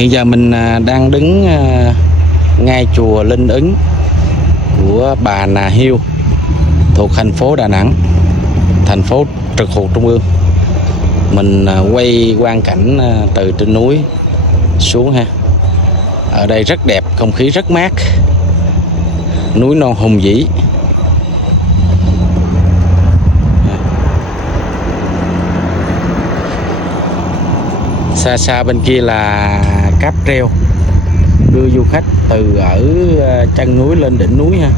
Hiện giờ mình đang đứng ngay chùa Linh Ứng của Bà Nà Hills thuộc thành phố Đà Nẵng, thành phố trực thuộc trung ương. Mình quay quang cảnh từ trên núi xuống ha. Ở đây rất đẹp, không khí rất mát, núi non hùng vĩ. Xa xa bên kia là cáp treo đưa du khách từ ở chân núi lên đỉnh núi ha.